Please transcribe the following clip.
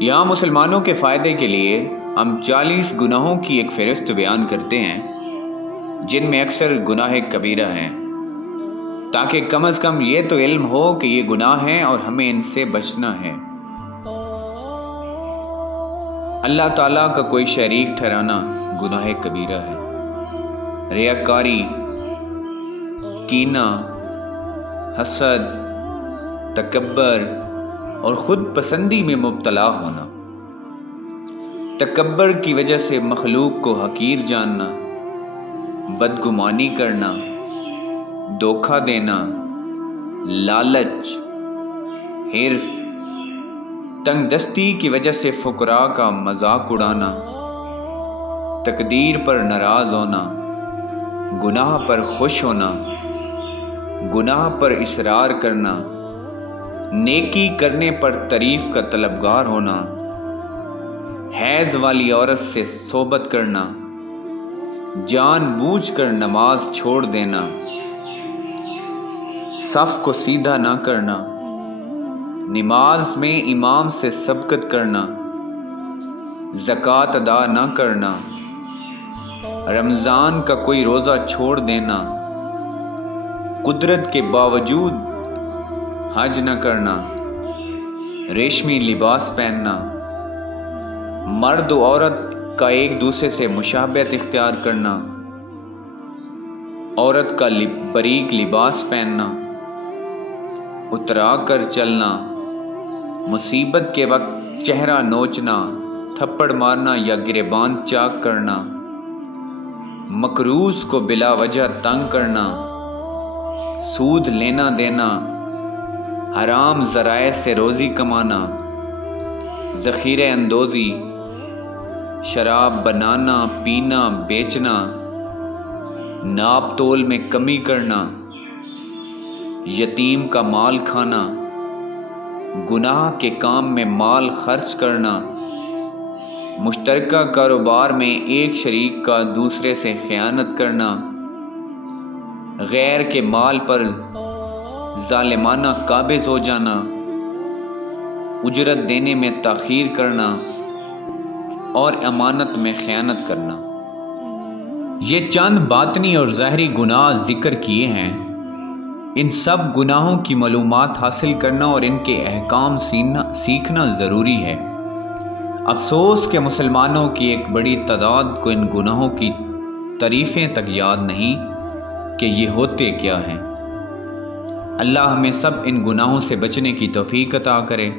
یہاں مسلمانوں کے فائدے کے لیے ہم 40 گناہوں کی ایک فہرست بیان کرتے ہیں جن میں اکثر گناہ کبیرہ ہیں، تاکہ کم از کم یہ تو علم ہو کہ یہ گناہ ہیں اور ہمیں ان سے بچنا ہے۔ اللہ تعالیٰ کا کوئی شریک ٹھہرانا گناہ کبیرہ ہے۔ ریاکاری، کینہ، حسد، تکبر اور خود پسندی میں مبتلا ہونا، تکبر کی وجہ سے مخلوق کو حقیر جاننا، بدگمانی کرنا، دھوکہ دینا، لالچ، حرص، تنگ دستی کی وجہ سے فقراء کا مذاق اڑانا، تقدیر پر ناراض ہونا، گناہ پر خوش ہونا، گناہ پر اصرار کرنا، نیکی کرنے پر تعریف کا طلبگار ہونا، حیض والی عورت سے صحبت کرنا، جان بوجھ کر نماز چھوڑ دینا، صف کو سیدھا نہ کرنا، نماز میں امام سے سبقت کرنا، زکوٰۃ ادا نہ کرنا، رمضان کا کوئی روزہ چھوڑ دینا، قدرت کے باوجود حج نہ کرنا، ریشمی لباس پہننا، مرد و عورت کا ایک دوسرے سے مشابہت اختیار کرنا، عورت کا باریک لباس پہننا، اترا کر چلنا، مصیبت کے وقت چہرہ نوچنا، تھپڑ مارنا یا گریبان چاک کرنا، مقروض کو بلا وجہ تنگ کرنا، سود لینا دینا، حرام ذرائع سے روزی کمانا، ذخیرہ اندوزی، شراب بنانا، پینا، بیچنا، ناپ تول میں کمی کرنا، یتیم کا مال کھانا، گناہ کے کام میں مال خرچ کرنا، مشترکہ کاروبار میں ایک شریک کا دوسرے سے خیانت کرنا، غیر کے مال پر ظالمانہ قابض ہو جانا، اجرت دینے میں تاخیر کرنا اور امانت میں خیانت کرنا۔ یہ چند باطنی اور ظاہری گناہ ذکر کیے ہیں۔ ان سب گناہوں کی معلومات حاصل کرنا اور ان کے احکام سیکھنا ضروری ہے۔ افسوس کہ مسلمانوں کی ایک بڑی تعداد کو ان گناہوں کی تعریفیں تک یاد نہیں کہ یہ ہوتے کیا ہیں۔ اللہ ہمیں سب ان گناہوں سے بچنے کی توفیق عطا کرے۔